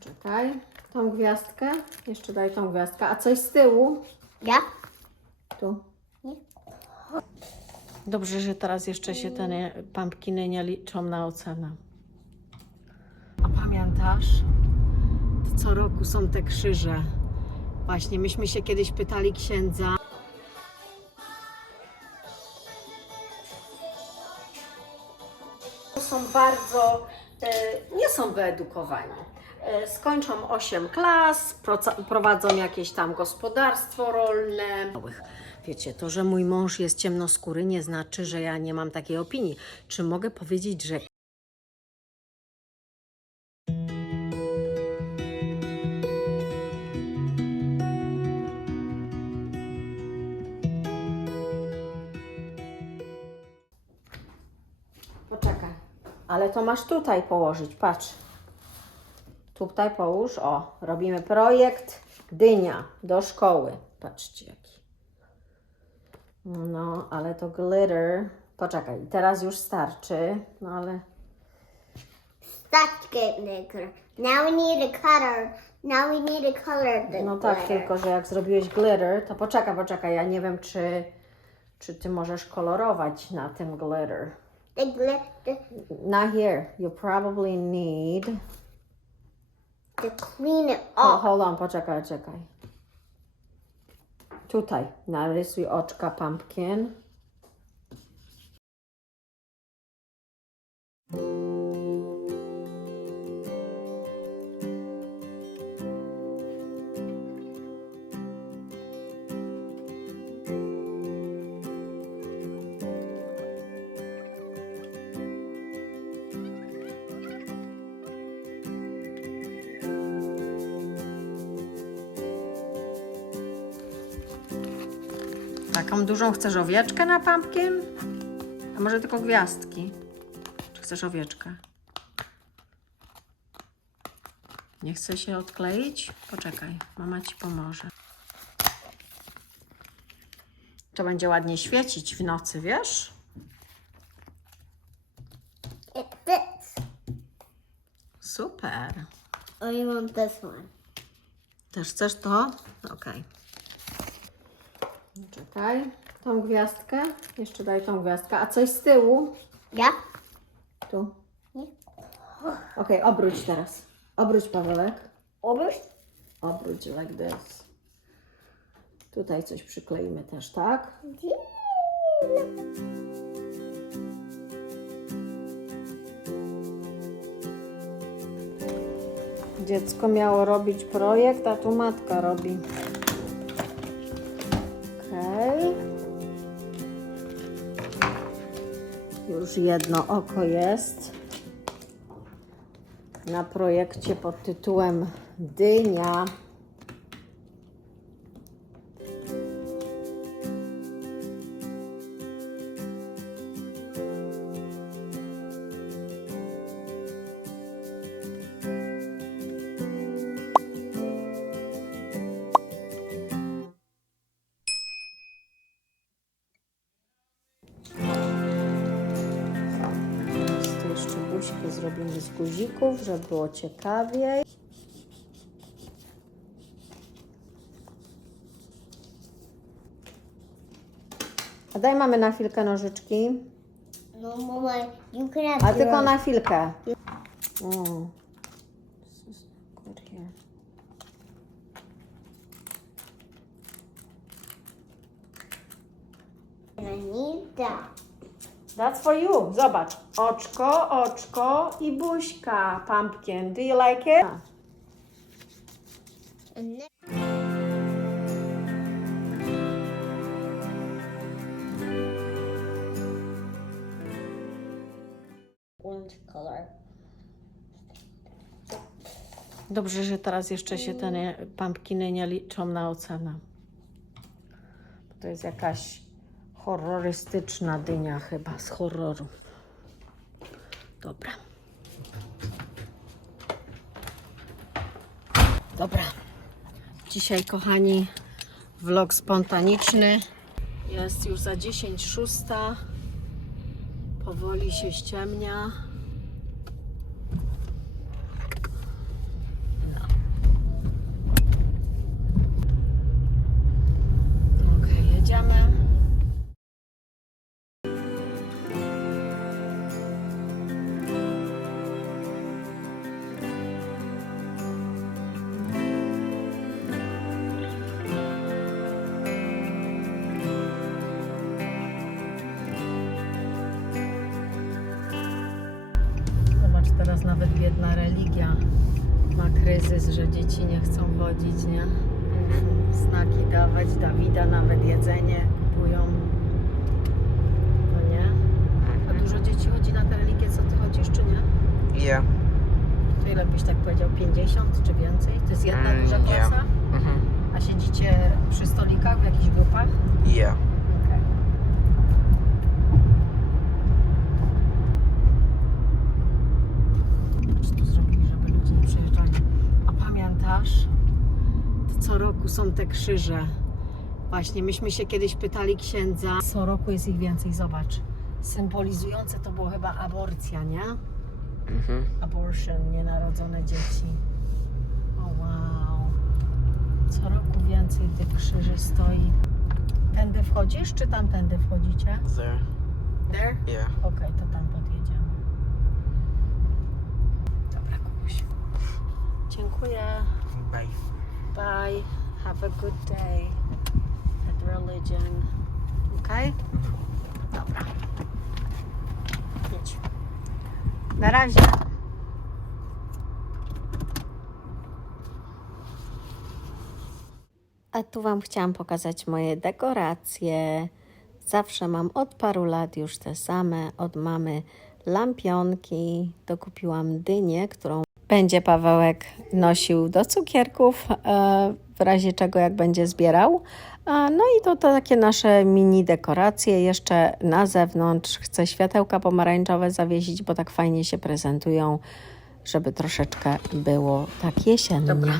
Czekaj, tą gwiazdkę. Jeszcze daj tą gwiazdkę. A coś z tyłu? Ja? Tu. Dobrze, że teraz jeszcze się te nie- pumpkiny nie liczą na ocenę. A pamiętasz? To co roku są te krzyże. Właśnie, myśmy się kiedyś pytali księdza. Są bardzo, e, nie są wyedukowani. E, Skończą 8 klas, prowadzą jakieś tam gospodarstwo rolne. Wiecie, to, że mój mąż jest ciemnoskóry, nie znaczy, że ja nie mam takiej opinii. Czy mogę powiedzieć, że Poczekaj. Ale to masz tutaj położyć, patrz. Tutaj połóż, o, robimy projekt Gdynia do szkoły. Patrzcie jaki. No, ale to glitter. Poczekaj, teraz już starczy, no ale That's Nicola. Now we need a color. Now we need to color the no tak, glitter. tylko że jak zrobiłeś glitter, to poczekaj, poczekaj, ja nie wiem czy czy ty możesz kolorować na tym glitter. The glitter Not here. You probably need to clean it off. hold on, poczekaj, czekaj. Tutaj narysuj oczka pumpkin. Dużą chcesz owieczkę na pumpkin? A może tylko gwiazdki? Czy chcesz owieczkę? Nie chce się odkleić? Poczekaj, mama ci pomoże. To będzie ładnie świecić w nocy, wiesz? Super. You want this one? Też chcesz to? Okej. Czekaj. Tą gwiazdkę. Jeszcze daj tą gwiazdkę. A coś z tyłu? Yeah. Tu. Nie. Okej, obróć teraz. Obróć Pawełek. Over. Obróć like this. Tutaj coś przykleimy też, tak? Dziecko miało robić projekt, a tu matka robi. Już jedno oko jest na projekcie pod tytułem Dynia. Z guzików, żeby było ciekawiej. A daj mamy na chwilkę nożyczki. No, Mama, you can have A tylko na chwilkę. Mm. I need that. That's for you. Zobacz. Oczko, oczko i buźka. Pumpkin. Do you like it? Color. Dobrze, że teraz jeszcze się te pumpkiny nie liczą na ocenę. To jest jakaś horrorystyczna dynia chyba z horroru. Dobra. Dobra. Dzisiaj, kochani, vlog spontaniczny. Jest już za 10 szósta. Powoli się ściemnia. Nawet biedna religia ma kryzys, że dzieci nie chcą chodzić, nie? Znaki dawać, Dawida nawet jedzenie kupują. No nie? A dużo dzieci chodzi na tę religię, co ty chodzisz, czy nie? Yeah. To ile byś tak powiedział? 50 czy więcej? To jest jedna Mm, duża klasa? Mhm. A siedzicie przy stolikach w jakichś grupach? Yeah. Okej. Co tu zrobili, żeby ludzie nie przyjeżdżali? A pamiętasz? Co roku są te krzyże. Właśnie, myśmy się kiedyś pytali księdza. Co roku jest ich więcej, zobacz. Symbolizujące to było chyba aborcja, nie? Mhm. Abortion, nienarodzone dzieci. O wow. Co roku więcej tych krzyży stoi. Tędy wchodzisz, czy tamtędy wchodzicie? There. There? Yeah. Okej, to tam podjedziemy. Dobra, Kubuś. Dziękuję. Bye. Bye. Have a good day at religion. Okej? Dobra. Idź. Na razie. A tu Wam chciałam pokazać moje dekoracje. Zawsze mam od paru lat już te same. Od mamy lampionki. Dokupiłam dynię, którą będzie Pawełek nosił do cukierków, e, w razie czego jak będzie zbierał. No i to, to takie nasze mini dekoracje. Jeszcze na zewnątrz chcę światełka pomarańczowe zawiesić, bo tak fajnie się prezentują, żeby troszeczkę było tak jesiennie. Dobra.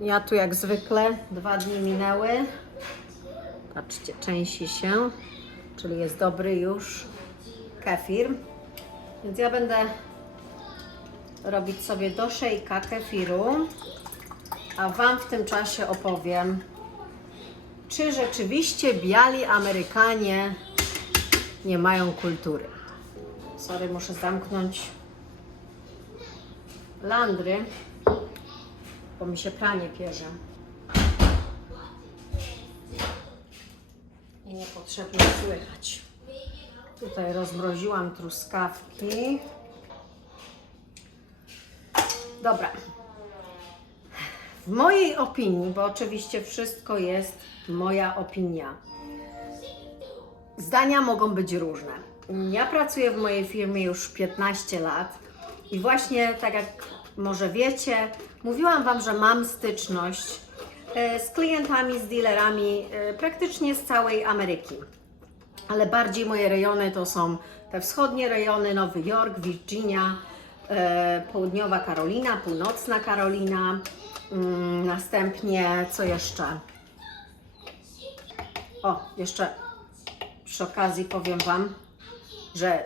Ja tu jak zwykle dwa dni minęły. Patrzcie, części się, czyli jest dobry już kefir. Więc ja będę robić sobie do szejka kefiru, a Wam w tym czasie opowiem, czy rzeczywiście biali Amerykanie nie mają kultury. Sorry, muszę zamknąć landry bo mi się pranie pierze. I niepotrzebnie słychać. Tutaj rozmroziłam truskawki. Dobra. W mojej opinii, bo oczywiście wszystko jest moja opinia. Zdania mogą być różne. Ja pracuję w mojej firmie już 15 lat i właśnie tak jak może wiecie, mówiłam Wam, że mam styczność e, z klientami, z dealerami e, praktycznie z całej Ameryki. Ale bardziej moje rejony to są te wschodnie rejony, Nowy Jork, Virginia, południowa Karolina, północna Karolina, mm, następnie co jeszcze? O, jeszcze przy okazji powiem Wam, że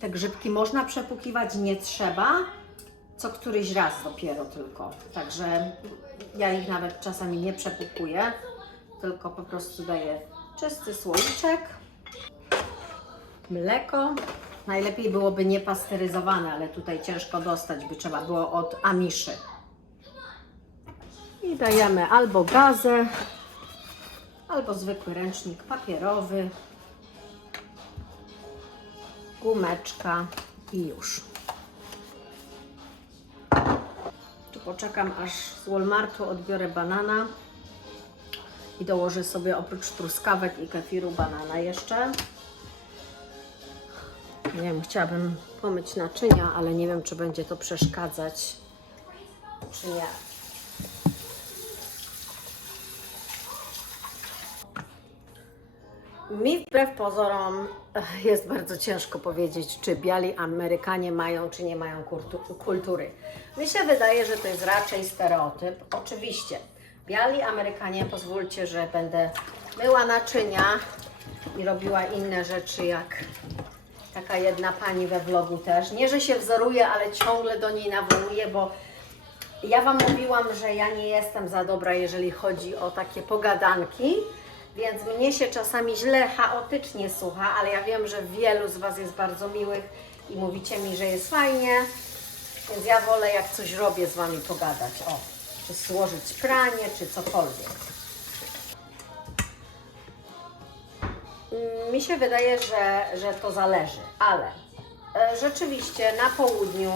te grzybki można przepukiwać, nie trzeba, co któryś raz dopiero tylko. Także ja ich nawet czasami nie przepukuję, tylko po prostu daję czysty słoiczek, mleko. Najlepiej byłoby niepasteryzowane, ale tutaj ciężko dostać, by trzeba było od Amiszy. I dajemy albo gazę, albo zwykły ręcznik papierowy, gumeczka i już. Tu poczekam aż z Walmartu odbiorę banana i dołożę sobie oprócz truskawek i kefiru banana jeszcze. Nie wiem, chciałabym pomyć naczynia, ale nie wiem, czy będzie to przeszkadzać, czy nie. Mi wbrew pozorom eh, jest bardzo ciężko powiedzieć, czy biali Amerykanie mają, czy nie mają kultu- kultury. Mi się wydaje, że to jest raczej stereotyp. Oczywiście, biali Amerykanie, pozwólcie, że będę myła naczynia i robiła inne rzeczy, jak taka jedna pani we vlogu też. Nie, że się wzoruję, ale ciągle do niej nawołuję, bo ja Wam mówiłam, że ja nie jestem za dobra, jeżeli chodzi o takie pogadanki, więc mnie się czasami źle, chaotycznie słucha, ale ja wiem, że wielu z Was jest bardzo miłych i mówicie mi, że jest fajnie, więc ja wolę jak coś robię z Wami pogadać. O, czy złożyć pranie, czy cokolwiek. Mi się wydaje, że, że to zależy, ale e, rzeczywiście na południu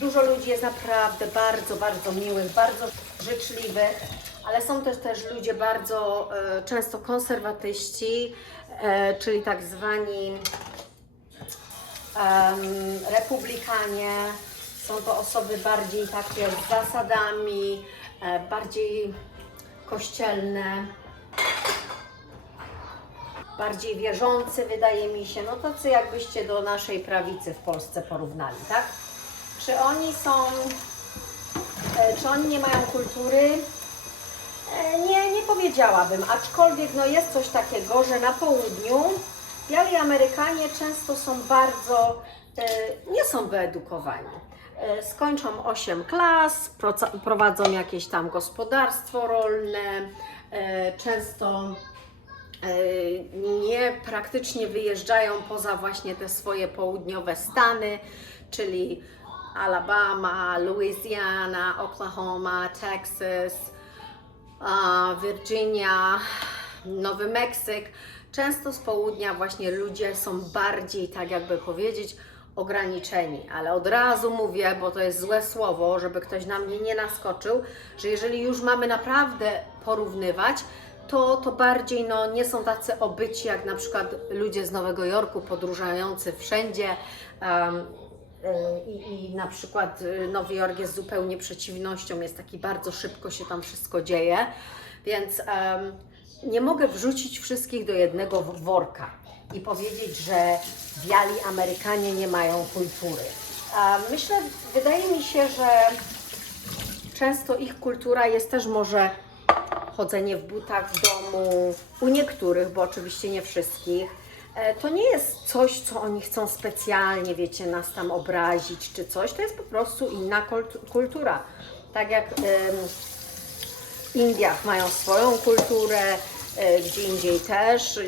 Dużo ludzi jest naprawdę bardzo, bardzo miłych, bardzo życzliwych, ale są też też ludzie bardzo e, często konserwatyści, e, czyli tak zwani republikanie. Są to osoby bardziej takie z zasadami, bardziej kościelne, bardziej wierzący, wydaje mi się. No tacy jakbyście do naszej prawicy w Polsce porównali, tak? Czy oni są, e, czy oni nie mają kultury? E, Nie, nie powiedziałabym, aczkolwiek no jest coś takiego, że na południu biali Amerykanie często są bardzo, e, nie są wyedukowani. Skończą 8 klas, prowadzą jakieś tam gospodarstwo rolne, często nie praktycznie wyjeżdżają poza właśnie te swoje południowe stany, czyli Alabama, Louisiana, Oklahoma, Texas, Virginia, Nowy Meksyk. Często z południa właśnie ludzie są bardziej, tak jakby powiedzieć, ograniczeni, ale od razu mówię, bo to jest złe słowo, żeby ktoś na mnie nie naskoczył, że jeżeli już mamy naprawdę porównywać, to, to bardziej no, nie są tacy obyci jak na przykład ludzie z Nowego Jorku podróżujący wszędzie. y, i, I na przykład y, Nowy Jork jest zupełnie przeciwnością, jest taki bardzo szybko się tam wszystko dzieje, więc em, nie mogę wrzucić wszystkich do jednego worka i powiedzieć, że biali Amerykanie nie mają kultury. A myślę, wydaje mi się, że często ich kultura jest też może chodzenie w butach w domu, u niektórych, bo oczywiście nie wszystkich. E, To nie jest coś, co oni chcą specjalnie, wiecie, nas tam obrazić czy coś. To jest po prostu inna kultu- kultura. Tak jak w Indiach mają swoją kulturę, e, gdzie indziej też,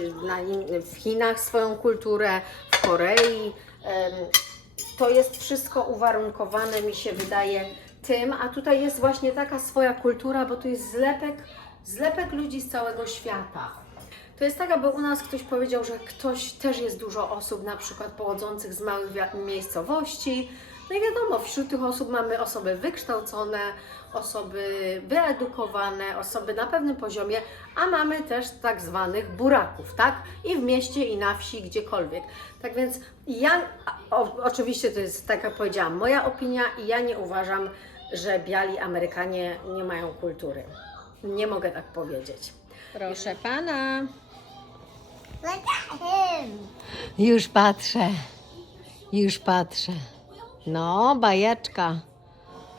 w Chinach swoją kulturę, w Korei. To jest wszystko uwarunkowane, mi się wydaje, tym, a tutaj jest właśnie taka swoja kultura, bo tu jest zlepek, zlepek ludzi z całego świata. To jest tak, aby u nas ktoś powiedział, że ktoś też jest dużo osób, na przykład pochodzących z małych miejscowości. No i wiadomo, wśród tych osób mamy osoby wykształcone, osoby wyedukowane, osoby na pewnym poziomie, a mamy też tak zwanych buraków, tak? I w mieście, i na wsi, gdziekolwiek. Tak więc ja, o, oczywiście to jest, tak jak powiedziałam, moja opinia i ja nie uważam, że biali Amerykanie nie mają kultury. Nie mogę tak powiedzieć. Proszę pana. Już patrzę. Już patrzę. No, bajeczka.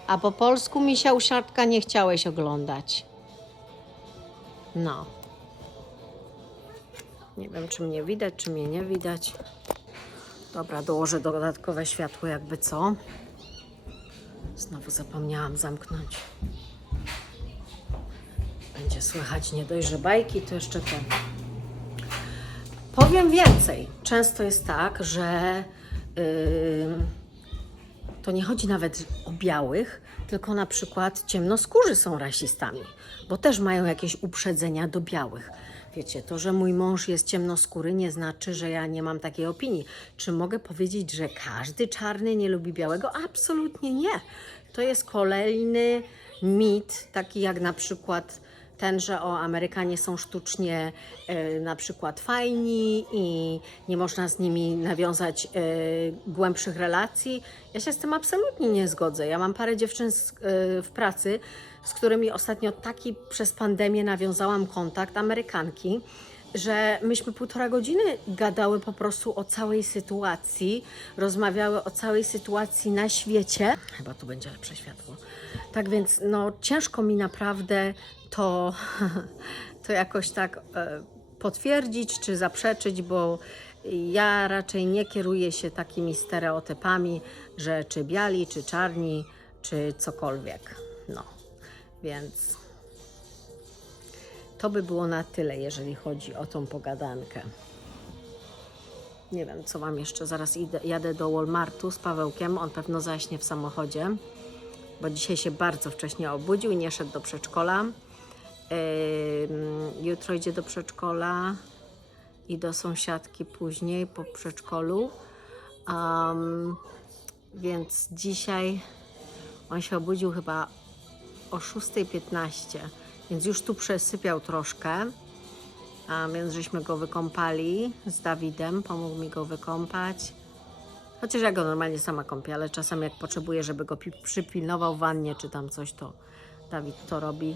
A po polsku misia usiadka nie chciałeś oglądać. No. Nie wiem, czy mnie widać, czy mnie nie widać. Dobra, dołożę dodatkowe światło, jakby co. Znowu zapomniałam zamknąć. Będzie słychać nie dość, że bajki, to jeszcze ten. Powiem więcej. Często jest tak, że ym, to nie chodzi nawet o białych, tylko na przykład ciemnoskórzy są rasistami, bo też mają jakieś uprzedzenia do białych. Wiecie, to, że mój mąż jest ciemnoskóry, nie znaczy, że ja nie mam takiej opinii. Czy mogę powiedzieć, że każdy czarny nie lubi białego? Absolutnie nie. To jest kolejny mit, taki jak na przykład ten, że o Amerykanie są sztucznie e, na przykład fajni i nie można z nimi nawiązać e, głębszych relacji. Ja się z tym absolutnie nie zgodzę. Ja mam parę dziewczyn z, e, w pracy, z którymi ostatnio taki przez pandemię nawiązałam kontakt, Amerykanki, że myśmy półtora godziny gadały po prostu o całej sytuacji, rozmawiały o całej sytuacji na świecie. Chyba tu będzie lepsze światło. Tak więc no, ciężko mi naprawdę to, to jakoś tak e, potwierdzić czy zaprzeczyć, bo ja raczej nie kieruję się takimi stereotypami, że czy biali, czy czarni, czy cokolwiek. No, więc to by było na tyle, jeżeli chodzi o tą pogadankę. Nie wiem, co Wam jeszcze. Zaraz idę, jadę do Walmartu z Pawełkiem. On pewno zaśnie w samochodzie, bo dzisiaj się bardzo wcześnie obudził i nie szedł do przedszkola. Jutro idzie do przedszkola i do sąsiadki później po przedszkolu. Am, więc dzisiaj On się obudził chyba o 6.15, więc już tu przesypiał troszkę. A więc żeśmy go wykąpali z Dawidem, pomógł mi go wykąpać. Chociaż ja go normalnie sama kąpię, ale czasem jak potrzebuję, żeby go pi- przypilnował w wannie czy tam coś, to Dawid to robi.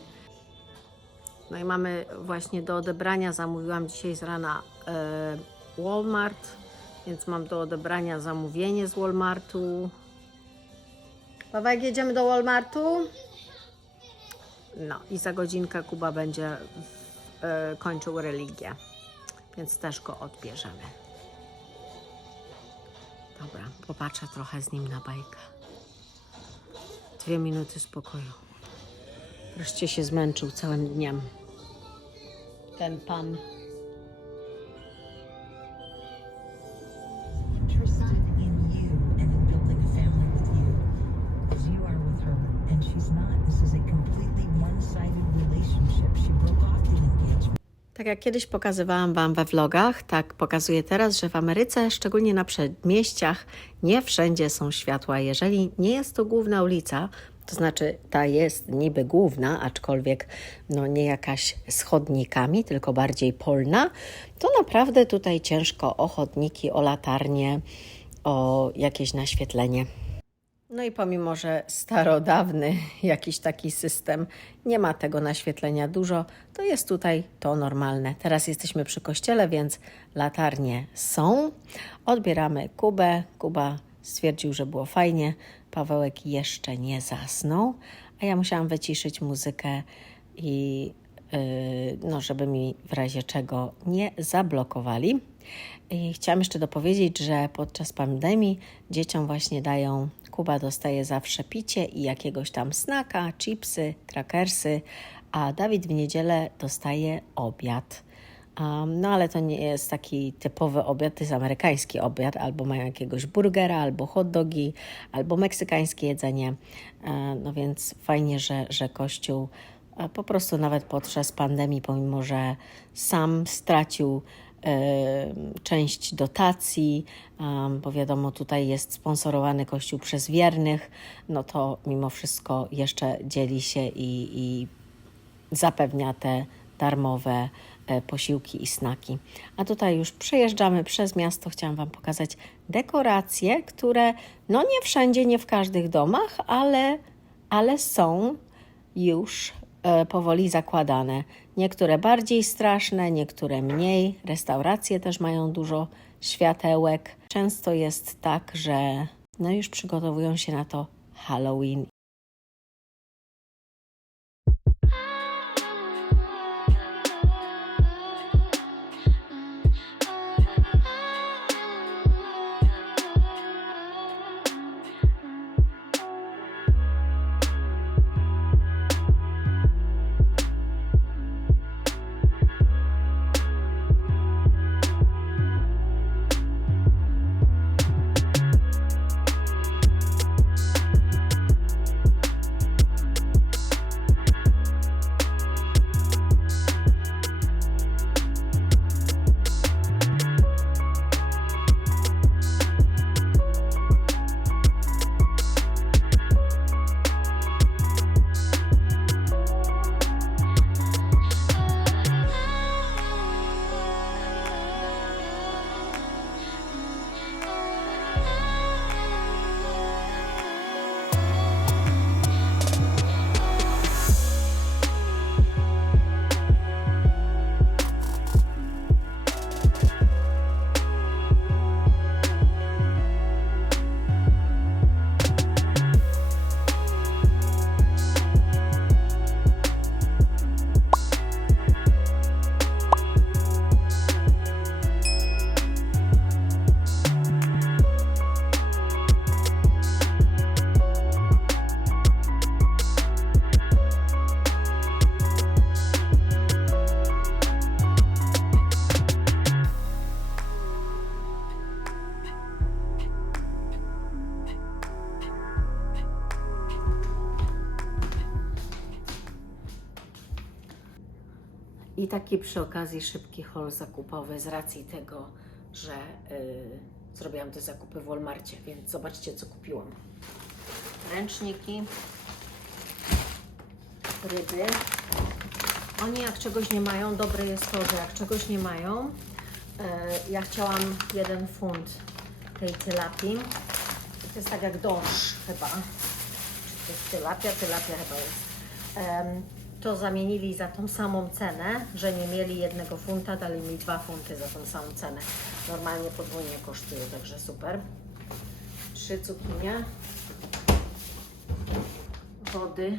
No i mamy właśnie do odebrania, zamówiłam dzisiaj z rana e, Walmart, więc mam do odebrania zamówienie z Walmartu. Pawełek, jedziemy do Walmartu? No i za godzinkę Kuba będzie e, kończył religię, więc też go odbierzemy. Dobra, popatrzę trochę z nim na bajkę. Dwie minuty spokoju. Wreszcie się zmęczył całym dniem. Ten pan. Tak jak kiedyś pokazywałam Wam we vlogach, tak pokazuję teraz, że w Ameryce, szczególnie na przedmieściach, nie wszędzie są światła. Jeżeli nie jest to główna ulica, to znaczy ta jest niby główna, aczkolwiek no nie jakaś z chodnikami, tylko bardziej polna, to naprawdę tutaj ciężko o chodniki, o latarnie, o jakieś naświetlenie. No i pomimo, że starodawny jakiś taki system, nie ma tego naświetlenia dużo, to jest tutaj to normalne. Teraz jesteśmy przy kościele, więc latarnie są. Odbieramy Kubę. Kuba stwierdził, że było fajnie. Pawełek jeszcze nie zasnął, a ja musiałam wyciszyć muzykę i yy, no, żeby mi w razie czego nie zablokowali. I chciałam jeszcze dopowiedzieć, że podczas pandemii dzieciom właśnie dają, Kuba dostaje zawsze picie i jakiegoś tam snaka, chipsy, krakersy, a Dawid w niedzielę dostaje obiad. Um, no ale to nie jest taki typowy obiad, to jest amerykański obiad, albo mają jakiegoś burgera, albo hot dogi, albo meksykańskie jedzenie. E, no więc fajnie, że, że Kościół e, po prostu nawet podczas pandemii, pomimo że sam stracił e, część dotacji, bo wiadomo, tutaj jest sponsorowany Kościół przez wiernych, no to mimo wszystko jeszcze dzieli się i, i zapewnia te darmowe e, posiłki i snaki. A tutaj już przejeżdżamy przez miasto. Chciałam Wam pokazać dekoracje, które no nie wszędzie, nie w każdych domach, ale, ale są już e, powoli zakładane. Niektóre bardziej straszne, niektóre mniej. Restauracje też mają dużo światełek. Często jest tak, że no już przygotowują się na to Halloween I taki przy okazji szybki haul zakupowy z racji tego, że y, zrobiłam te zakupy w Walmarcie, więc zobaczcie co kupiłam. ręczniki, ryby. Oni jak czegoś nie mają, dobre jest to, że jak czegoś nie mają, e, ja chciałam jeden funt tej tylapii. To jest tak jak dorsz chyba. Czy to jest tylapia? Tylapia chyba jest. Em, to zamienili za tą samą cenę, że nie mieli jednego funta, dali mi dwa funty za tą samą cenę. Normalnie podwójnie kosztuje, także super. Trzy cukinie, wody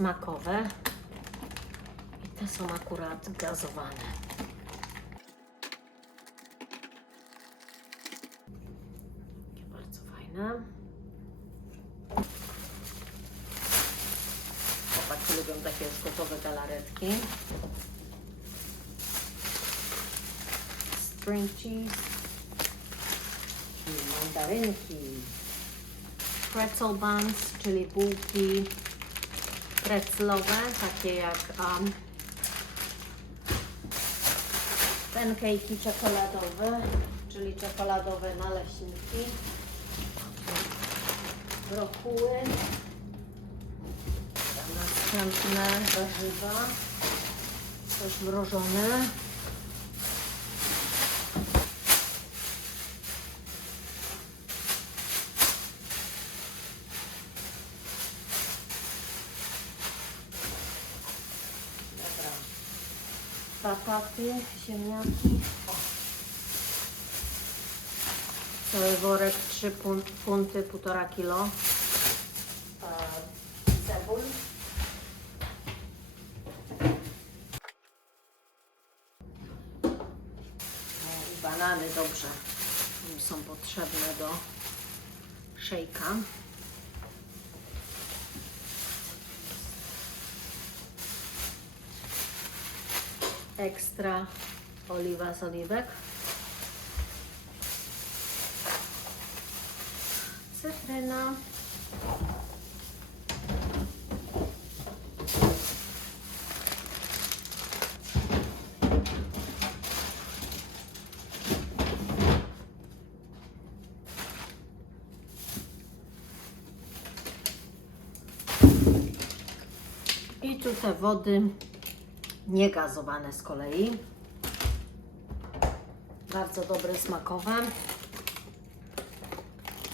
smakowe i te są akurat gazowane. Bardzo fajne. String cheese. I mandarynki. Pretzel buns, czyli bułki pretzlowe, takie jak um, pancake'i czekoladowe, czyli czekoladowe naleśniki, brokuły, następne warzywa, też mrożone. Dobra. Ziemniaki. O. Cały worek 3 pun- funty, 1,5 kilo. Cebul. No i banany dobrze. Są potrzebne do szejka. Ekstra oliwa z oliwek. Cytryna. I tu wody niegazowane z kolei. Bardzo dobre, smakowe.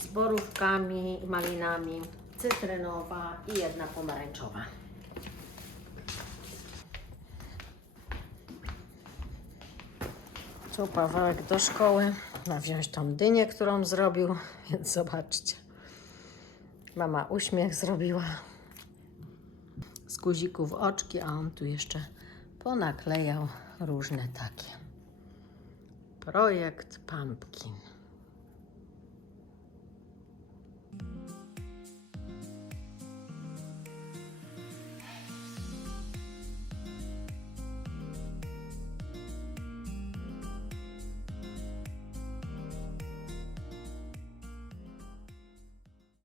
Z borówkami i malinami. Cytrynowa i jedna pomarańczowa. Tu Pawełek do szkoły. Ma wziąć tą dynię, którą zrobił, więc zobaczcie. Mama uśmiech zrobiła z guzików oczki, a on tu jeszcze ponaklejał różne takie. Projekt Pumpkin.